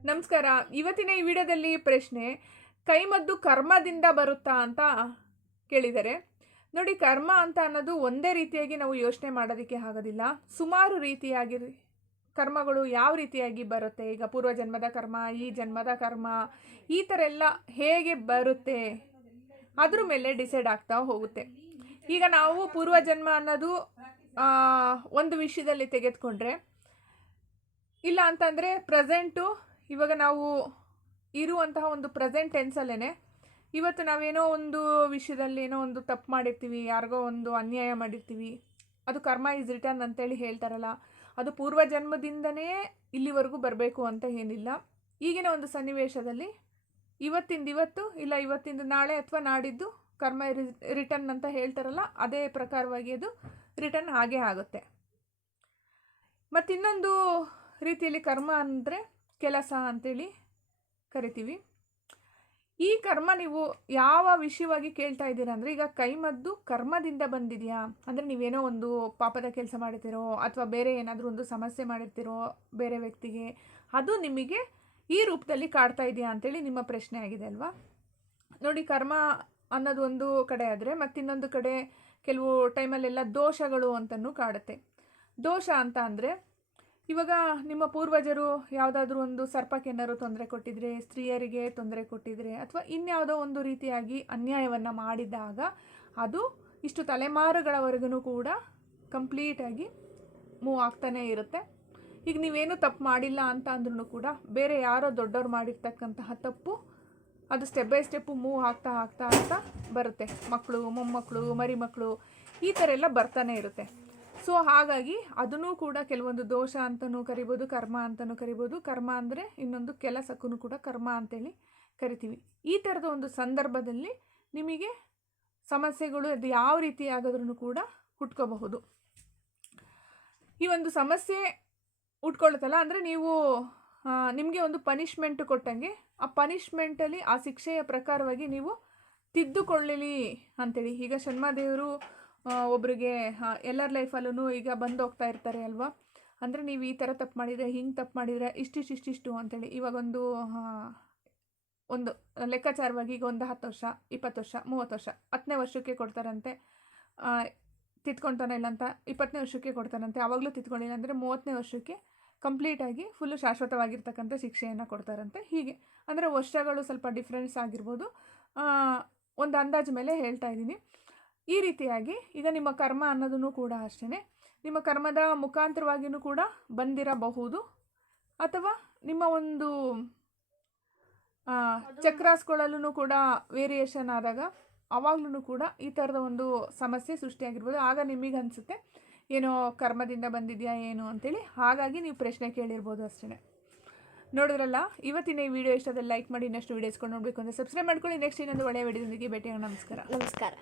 ನಮಸ್ಕಾರ. ಇವತ್ತಿನ ಈ ವಿಡಿಯೋದಲ್ಲಿ ಪ್ರಶ್ನೆ ಕೈಮದ್ದು ಕರ್ಮದಿಂದ ಬರುತ್ತಾ ಅಂತ ಕೇಳಿದರೆ ನೋಡಿ ಕರ್ಮ ಅಂತ ಅನ್ನೋದು ಒಂದೇ ರೀತಿಯಾಗಿ ನಾವು ಯೋಚನೆ ಮಾಡೋದಕ್ಕೆ ಆಗೋದಿಲ್ಲ. ಸುಮಾರು ರೀತಿಯಾಗಿ ಕರ್ಮಗಳು ಯಾವ ರೀತಿಯಾಗಿ ಬರುತ್ತೆ? ಈಗ ಪೂರ್ವ ಜನ್ಮದ ಕರ್ಮ ಈ ಜನ್ಮದ ಕರ್ಮ ಈ ಥರ ಎಲ್ಲ ಹೇಗೆ ಬರುತ್ತೆ? ಅದ್ರ ಮೇಲೆ ಡಿಸೈಡ್ ಆಗ್ತಾ ಹೋಗುತ್ತೆ. ಈಗ ನಾವು ಪೂರ್ವಜನ್ಮ ಅನ್ನೋದು ಆ, ಒಂದು ವಿಷಯದಲ್ಲಿ ತೆಗೆದುಕೊಂಡ್ರೆ ಇಲ್ಲ ಅಂತಂದರೆ ಪ್ರೆಸೆಂಟು ಇವಾಗ ನಾವು ಇರುವಂತಹ ಒಂದು ಪ್ರೆಸೆಂಟ್ ಟೆನ್ಸಲ್ಲೇ ಇವತ್ತು ನಾವೇನೋ ಒಂದು ವಿಷಯದಲ್ಲಿ ಏನೋ ಒಂದು ತಪ್ಪು ಮಾಡಿರ್ತೀವಿ, ಯಾರಿಗೋ ಒಂದು ಅನ್ಯಾಯ ಮಾಡಿರ್ತೀವಿ, ಅದು ಕರ್ಮ ಇಸ್ ರಿಟರ್ನ್ ಅಂತೇಳಿ ಹೇಳ್ತಾರಲ್ಲ, ಅದು ಪೂರ್ವ ಜನ್ಮದಿಂದನೇ ಇಲ್ಲಿವರೆಗೂ ಬರಬೇಕು ಅಂತ ಏನಿಲ್ಲ. ಈಗಿನ ಒಂದು ಸನ್ನಿವೇಶದಲ್ಲಿ ಇವತ್ತಿಂದ ಇವತ್ತು ಇಲ್ಲ ಇವತ್ತಿಂದ ನಾಳೆ ಅಥವಾ ನಾಡಿದ್ದು ಕರ್ಮ ರಿಟರ್ನ್ ಅಂತ ಹೇಳ್ತಾರಲ್ಲ, ಅದೇ ಪ್ರಕಾರವಾಗಿ ಅದು ರಿಟರ್ನ್ ಹಾಗೇ ಆಗುತ್ತೆ. ಮತ್ತಿನ್ನೊಂದು ರೀತಿಯಲ್ಲಿ ಕರ್ಮ ಅಂದರೆ ಕೆಲಸ ಅಂತೇಳಿ ಕರಿತೀವಿ. ಈ ಕರ್ಮ ನೀವು ಯಾವ ವಿಷಯವಾಗಿ ಕೇಳ್ತಾ ಇದ್ದೀರಾ ಅಂದರೆ, ಈಗ ಕೈಮದ್ದು ಕರ್ಮದಿಂದ ಬಂದಿದೆಯಾ? ಅಂದರೆ ನೀವೇನೋ ಒಂದು ಪಾಪದ ಕೆಲಸ ಮಾಡಿರ್ತೀರೋ, ಅಥವಾ ಬೇರೆ ಏನಾದರೂ ಒಂದು ಸಮಸ್ಯೆ ಮಾಡಿರ್ತೀರೋ ಬೇರೆ ವ್ಯಕ್ತಿಗೆ, ಅದು ನಿಮಗೆ ಈ ರೂಪದಲ್ಲಿ ಕಾಡ್ತಾ ಇದೆಯಾ ಅಂತೇಳಿ ನಿಮ್ಮ ಪ್ರಶ್ನೆ ಆಗಿದೆ ಅಲ್ವಾ? ನೋಡಿ, ಕರ್ಮ ಅನ್ನೋದು ಒಂದು ಕಡೆ ಆದರೆ ಮತ್ತಿನ್ನೊಂದು ಕಡೆ ಕೆಲವು ಟೈಮಲ್ಲೆಲ್ಲ ದೋಷಗಳು ಅಂತಲೂ ಕಾಡುತ್ತೆ. ದೋಷ ಅಂತ ಅಂದರೆ ಇವಾಗ ನಿಮ್ಮ ಪೂರ್ವಜರು ಯಾವುದಾದ್ರೂ ಒಂದು ಸರ್ಪಕ್ಕೆ ಏನಾದ್ರು ತೊಂದರೆ ಕೊಟ್ಟಿದ್ರೆ, ಸ್ತ್ರೀಯರಿಗೆ ತೊಂದರೆ ಕೊಟ್ಟಿದ್ರೆ ಅಥವಾ ಇನ್ಯಾವುದೋ ಒಂದು ರೀತಿಯಾಗಿ ಅನ್ಯಾಯವನ್ನು ಮಾಡಿದಾಗ ಅದು ಇಷ್ಟು ತಲೆಮಾರುಗಳವರೆಗೂ ಕೂಡ ಕಂಪ್ಲೀಟಾಗಿ ಮೂವ್ ಆಗ್ತಾನೇ ಇರುತ್ತೆ. ಈಗ ನೀವೇನು ತಪ್ಪು ಮಾಡಿಲ್ಲ ಅಂತ ಅಂದ್ರೂ ಕೂಡ ಬೇರೆ ಯಾರೋ ದೊಡ್ಡವ್ರು ಮಾಡಿರ್ತಕ್ಕಂತಹ ತಪ್ಪು ಅದು ಸ್ಟೆಪ್ ಬೈ ಸ್ಟೆಪ್ಪು ಮೂವ್ ಆಗ್ತಾ ಆಗ್ತಾ ಆಗ್ತಾ ಬರುತ್ತೆ. ಮಕ್ಕಳು, ಮೊಮ್ಮಕ್ಕಳು ಮರಿ ಮಕ್ಕಳು ಈ ಥರ ಎಲ್ಲ ಬರ್ತಾನೆ ಇರುತ್ತೆ. ಸೊ ಹಾಗಾಗಿ ಅದನ್ನು ಕೂಡ ಕೆಲವೊಂದು ದೋಷ ಅಂತಲೂ ಕರಿಬೋದು, ಕರ್ಮ ಅಂತಲೂ ಕರಿಬೋದು. ಕರ್ಮ ಅಂದರೆ ಇನ್ನೊಂದು ಕೆಲಸಕ್ಕೂ ಕೂಡ ಕರ್ಮ ಅಂತೇಳಿ ಕರಿತೀವಿ. ಈ ಥರದ ಒಂದು ಸಂದರ್ಭದಲ್ಲಿ ನಿಮಗೆ ಸಮಸ್ಯೆಗಳು ಅದು ಯಾವ ರೀತಿ ಆಗೋದ್ರೂ ಕೂಡ ಹುಟ್ಕೋಬಹುದು. ಈ ಒಂದು ಸಮಸ್ಯೆ ಉಟ್ಕೊಳ್ತಲ್ಲ ಅಂದರೆ ನೀವು ನಿಮಗೆ ಒಂದು ಪನಿಷ್ಮೆಂಟ್ ಕೊಟ್ಟಂಗೆ ಆ ಪನಿಷ್ಮೆಂಟಲ್ಲಿ ಆ ಶಿಕ್ಷೆಯ ಪ್ರಕಾರವಾಗಿ ನೀವು ತಿದ್ದುಕೊಳ್ಳಲಿ ಅಂತೇಳಿ. ಈಗ ಶನ್ಮಾದೇವರು ಒಬ್ರಿಗೆ ಎಲ್ಲರ ಲೈಫಲ್ಲೂ ಈಗ ಬಂದು ಹೋಗ್ತಾ ಇರ್ತಾರೆ ಅಲ್ವಾ? ಅಂದರೆ ನೀವು ಈ ಥರ ತಪ್ಪು ಮಾಡಿದರೆ, ಹಿಂಗೆ ತಪ್ಪು ಮಾಡಿದರೆ ಇಷ್ಟಿಷ್ಟು ಇಷ್ಟಿಷ್ಟು ಅಂತೇಳಿ. ಇವಾಗೊಂದು ಒಂದು ಲೆಕ್ಕಾಚಾರವಾಗಿ ಈಗ ಒಂದು ಹತ್ತು ವರ್ಷ, ಇಪ್ಪತ್ತು ವರ್ಷ, ಮೂವತ್ತು ವರ್ಷ, ಹತ್ತನೇ ವರ್ಷಕ್ಕೆ ಕೊಡ್ತಾರಂತೆ. ತಿತ್ಕೊಳ್ತಾನೆ ಇಲ್ಲ ಅಂತ ಇಪ್ಪತ್ತನೇ ವರ್ಷಕ್ಕೆ ಕೊಡ್ತಾರಂತೆ. ಆವಾಗಲೂ ತಿತ್ಕೊಂಡಿಲ್ಲ ಅಂದರೆ ಮೂವತ್ತನೇ ವರ್ಷಕ್ಕೆ ಕಂಪ್ಲೀಟಾಗಿ ಫುಲ್ಲು ಶಾಶ್ವತವಾಗಿರ್ತಕ್ಕಂಥ ಶಿಕ್ಷೆಯನ್ನು ಕೊಡ್ತಾರಂತೆ. ಹೀಗೆ. ಅಂದರೆ ವರ್ಷಗಳು ಸ್ವಲ್ಪ ಡಿಫ್ರೆನ್ಸ್ ಆಗಿರ್ಬೋದು. ಒಂದು ಅಂದಾಜು ಮೇಲೆ ಹೇಳ್ತಾ ಇದ್ದೀನಿ. ಈ ರೀತಿಯಾಗಿ ಈಗ ನಿಮ್ಮ ಕರ್ಮ ಅನ್ನೋದನ್ನು ಕೂಡ ಅಷ್ಟೇ ನಿಮ್ಮ ಕರ್ಮದ ಮುಖಾಂತರವಾಗಿಯೂ ಕೂಡ ಬಂದಿರಬಹುದು. ಅಥವಾ ನಿಮ್ಮ ಒಂದು ಚಕ್ರಾಸ್ಗಳಲ್ಲೂ ಕೂಡ ವೇರಿಯೇಷನ್ ಆದಾಗ ಆವಾಗ್ಲೂ ಕೂಡ ಈ ಥರದ ಒಂದು ಸಮಸ್ಯೆ ಸೃಷ್ಟಿಯಾಗಿರ್ಬೋದು. ಆಗ ನಿಮಗೆ ಅನಿಸುತ್ತೆ ಏನೋ ಕರ್ಮದಿಂದ ಬಂದಿದೆಯಾ ಏನು ಅಂತೇಳಿ. ಹಾಗಾಗಿ ನೀವು ಪ್ರಶ್ನೆ ಕೇಳಿರ್ಬೋದು ಅಷ್ಟೇ ನೋಡಿದ್ರಲ್ಲ ಇವತ್ತಿನ ಈ ವಿಡಿಯೋ ಇಷ್ಟದಲ್ಲಿ ಲೈಕ್ ಮಾಡಿ ಇನ್ನಷ್ಟು ವೀಡಿಯೋಸ್ಕೊಂಡು ನೋಡಬೇಕು ಅಂದರೆ ಸಬ್ಸ್ಕ್ರೈಬ್ ಮಾಡ್ಕೊಳ್ಳಿ. ನೆಕ್ಸ್ಟ್ ಇನ್ನೊಂದು ಒಳ್ಳೆಯ ವಿಡಿಯೋದೊಂದಿಗೆ ಭೇಟಿಯಾಗ ನಮಸ್ಕಾರ. ನಮಸ್ಕಾರ.